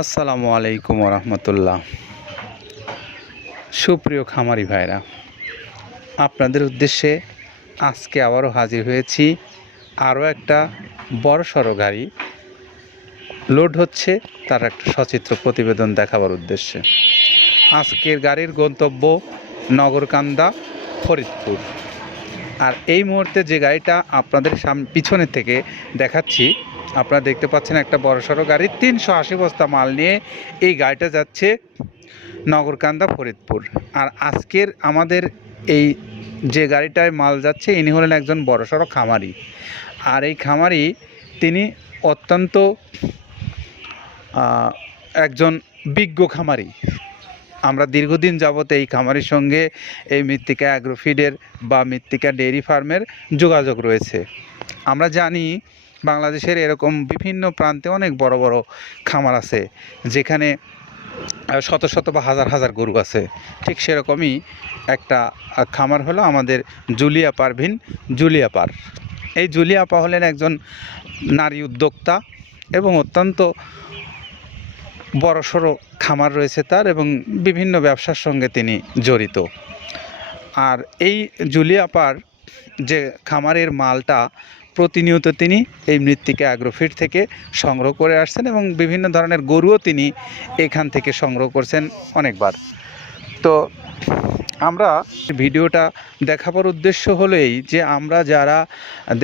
আসসালামু আলাইকুম রহমতুল্লাহ সুপ্রিয় খামারি ভাইরা, আপনাদের উদ্দেশ্যে আজকে আবারও হাজির হয়েছি আরও একটা বড় সড়ো গাড়ি। লোড হচ্ছে, তার একটা সচিত্র প্রতিবেদন দেখাবার উদ্দেশ্যে। আজকের গাড়ির গন্তব্য নগরকান্দা, ফরিদপুর। আর এই মুহূর্তে যে গাড়িটা আপনাদের সাম, পিছনে থেকে দেখাচ্ছি আপনারা দেখতে পাচ্ছেন একটা বড়সড় গাড়ি, তিনশো আশি বস্তা মাল নিয়ে এই গাড়িটা যাচ্ছে নগরকান্দা, ফরিদপুর। আর আজকের আমাদের এই যে গাড়িটায় মাল যাচ্ছে, ইনি হলেন একজন বড়সড় খামারি। আর এই খামারি তিনি অত্যন্ত একজন বিজ্ঞ খামারি। আমরা দীর্ঘদিন যাবত এই খামারির সঙ্গে এই মৃত্তিকা অ্যাগ্রোফিডের বা মৃত্তিকা ডেয়ারি ফার্মের যোগাযোগ রয়েছে। আমরা জানি বাংলাদেশের এরকম বিভিন্ন প্রান্তে অনেক বড় বড় খামার আছে, যেখানে শত শত বা হাজার হাজার গরু আছে। ঠিক সেরকমই একটা খামার হলো আমাদের জুলিয়া পারভিন জুলিয়া পার। এই জুলিয়া পা হলেন একজন নারী উদ্যোক্তা এবং অত্যন্ত বড়সড় খামার রয়েছে তার এবং বিভিন্ন ব্যবসার সঙ্গে তিনি জড়িত। আর এই জুলিয়াপার যে খামারের মালটা প্রতিনিয়ত তিনি এই মৃত্তিকে অ্যাগ্রোফিট থেকে সংগ্রহ করে আসছেন এবং বিভিন্ন ধরনের গরুও তিনি এখান থেকে সংগ্রহ করছেন অনেকবার। তো আমরা ভিডিওটা দেখাবার উদ্দেশ্য হলেই যে আমরা যারা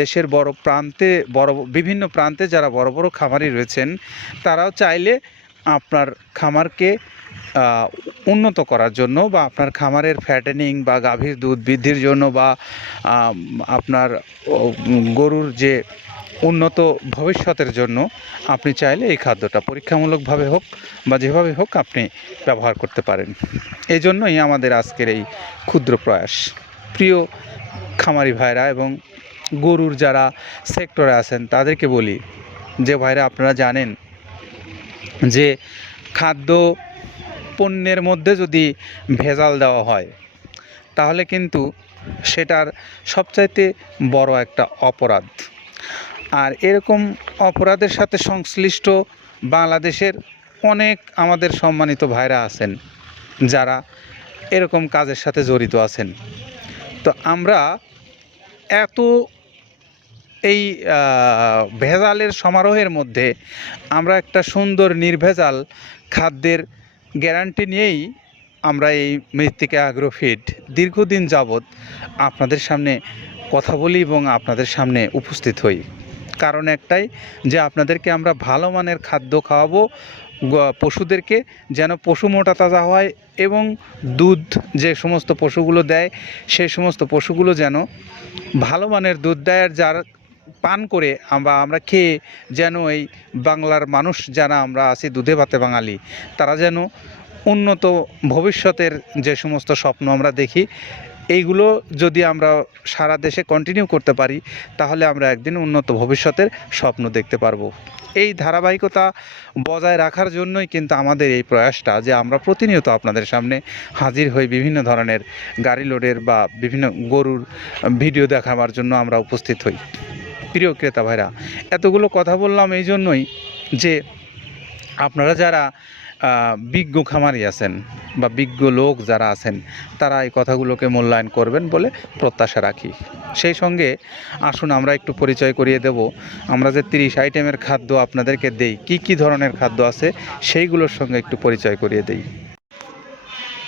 দেশের বড় প্রান্তে, বড় বিভিন্ন প্রান্তে যারা বড় বড় খামারি রয়েছেন, তারাও চাইলে আপনার খামারকে উন্নত করার জন্য বা আপনার খামারের ফ্যাটেনিং বা গাভীর দুধ বৃদ্ধির জন্য বা আপনার গরুর যে উন্নত ভবিষ্যতের জন্য আপনি চাইলে এই খাদ্যটা পরীক্ষামূলকভাবে হোক বা যেভাবে হোক আপনি ব্যবহার করতে পারেন। এই জন্যই আমাদের আজকের এই ক্ষুদ্র প্রয়াস। প্রিয় খামারি ভাইরা এবং গরুর যারা সেক্টরে আছেন তাদেরকে বলি, যে ভাইরা আপনারা জানেন যে খাদ্য পণ্যের মধ্যে যদি ভেজাল দেওয়া হয়, তাহলে কিন্তু সেটার সবচাইতে বড় একটা অপরাধ। আর এরকম অপরাধের সাথে সংশ্লিষ্ট বাংলাদেশের অনেক আমাদের সম্মানিত ভাইরা আছেন, যারা এরকম কাজের সাথে জড়িত আছেন। তো আমরা এত এই ভেজালের সমারোহের মধ্যে আমরা একটা সুন্দর নির্ভেজাল খাদ্যের গ্যারান্টি নিয়েই আমরা এই মৃত্তিকা অ্যাগ্রোফিড দীর্ঘদিন যাবৎ আপনাদের সামনে কথা বলি এবং আপনাদের সামনে উপস্থিত হই। কারণ একটাই যে আপনাদেরকে আমরা ভালো মানের খাদ্য খাওয়াবো পশুদেরকে যেন পশু মোটা তাজা হয় এবং দুধ যে সমস্ত পশুগুলো দেয় সেই সমস্ত পশুগুলো যেন ভালো মানের দুধ দেয় আর যার পান করে আমরা আমরা খেয়ে যেন এই বাংলার মানুষ যারা আমরা আছি দুধে ভাতে বাঙালি, তারা যেন উন্নত ভবিষ্যতের যে সমস্ত স্বপ্ন আমরা দেখি, এইগুলো যদি আমরা সারা দেশে কন্টিনিউ করতে পারি, তাহলে আমরা একদিন উন্নত ভবিষ্যতের স্বপ্ন দেখতে পারব। এই ধারাবাহিকতা বজায় রাখার জন্যই কিন্তু আমাদের এই প্রয়াসটা যে আমরা প্রতিনিয়ত আপনাদের সামনে হাজির হই বিভিন্ন ধরনের গাড়ি লোডের বা বিভিন্ন গরুর ভিডিও দেখাবার জন্য আমরা উপস্থিত হই। প্রিয় ক্রেতা ভাইরা, এতগুলো কথা বললাম এই জন্যই যে আপনারা যারা বিজ্ঞ খামারি আছেন বা বিজ্ঞ লোক যারা আছেন, তারা এই কথাগুলোকে মূল্যায়ন করবেন বলে প্রত্যাশা রাখি। সেই সঙ্গে আসুন আমরা একটু পরিচয় করিয়ে দেব। আমরা যে তিরিশ আইটেমের খাদ্য আপনাদেরকে দেই, কি কি ধরনের খাদ্য আছে সেইগুলোর সঙ্গে একটু পরিচয় করিয়ে দেই।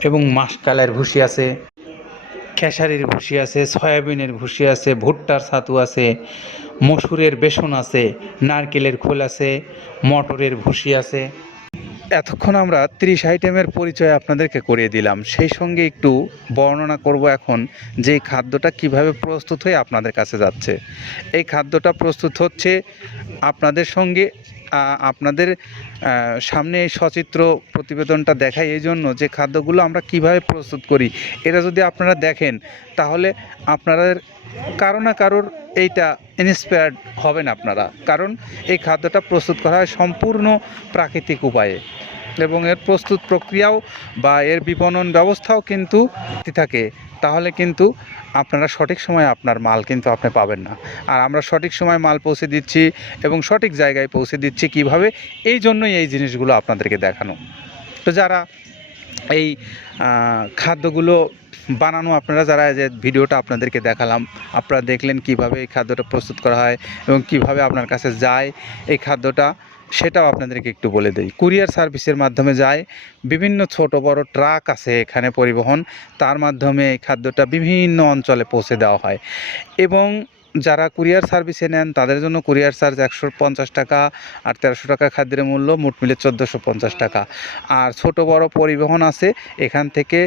এবং মাসকালের ভুসি আছে, খেসারির ভুসি আছে, সয়াবিনের ভুসি আছে, ভুট্টার ছাতু আছে, মসুরের বেসন আছে, নারকেলের খোল আছে, মটরের ভুসি আছে। এতক্ষণ আমরা ত্রিশ আইটেমের পরিচয় আপনাদেরকে করিয়ে দিলাম। সেই সঙ্গে একটু বর্ণনা করব এখন যে খাদ্যটা কীভাবে প্রস্তুত হয়ে আপনাদের কাছে যাচ্ছে। এই খাদ্যটা প্রস্তুত হচ্ছে আপনাদের সঙ্গে আপনাদের সামনে এই সচিত্র প্রতিবেদনটা দেখাই এই জন্য যে খাদ্যগুলো আমরা কীভাবে প্রস্তুত করি, এটা যদি আপনারা দেখেন, তাহলে আপনাদের কারও না কারোর এইটা ইন্সপায়ার্ড হবেন আপনারা। কারণ এই খাদ্যটা প্রস্তুত করা হয় সম্পূর্ণ প্রাকৃতিক উপায়ে। এবং এর প্রস্তুত প্রক্রিয়াও বা এর বিপণন ব্যবস্থাও কিন্তু থাকে। তাহলে কিন্তু আপনারা সঠিক সময়ে আপনার মাল কিন্তু আপনি পাবেন না। আর আমরা সঠিক সময় মাল পৌঁছে দিচ্ছি এবং সঠিক জায়গায় পৌঁছে দিচ্ছি কীভাবে, এই জন্যই এই জিনিসগুলো আপনাদেরকে দেখানো। তো যারা এই খাদ্যগুলো বানানো, আপনারা যারা যে ভিডিওটা আপনাদেরকে দেখালাম, আপনারা দেখলেন কীভাবে এই খাদ্যটা প্রস্তুত করা হয় এবং কীভাবে আপনার কাছে যায়, এই খাদ্যটা সেটাও আপনাদেরকে একটু বলে দিই। কুরিয়ার সার্ভিসের মাধ্যমে যায়, বিভিন্ন ছোট বড় ট্রাক আছে এখানে পরিবহন, তার মাধ্যমে এই খাদ্যটা বিভিন্ন অঞ্চলে পৌঁছে দেওয়া হয়। এবং যারা কুরিয়ার সার্ভিসে নেন, তাদের জন্য কুরিয়ার চার্জ একশো পঞ্চাশ টাকা আর তেরোশো টাকা খাদ্যের মূল্য মোট মিলে চোদ্দোশো পঞ্চাশ টাকা। আর ছোট বড় পরিবহন আছে, এখান থেকে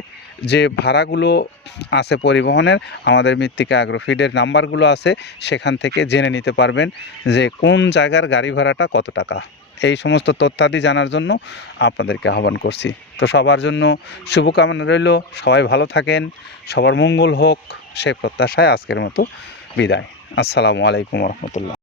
যে ভাড়াগুলো আছে পরিবহনের, আমাদের মৃত্তিকা অ্যাগ্রোফিডের নাম্বারগুলো আছে, সেখান থেকে জেনে নিতে পারবেন যে কোন জায়গার গাড়ি ভাড়াটা কত টাকা। এই সমস্ত তথ্যাদি জানার জন্য আপনাদেরকে আহ্বান করছি। তো সবার জন্য শুভকামনা রইল। সবাই ভালো থাকেন। সবার মঙ্গল হোক সেই প্রত্যাশায় আজকের মতো বিদায়। আসসালামু আলাইকুম রহমতুল্লাহ।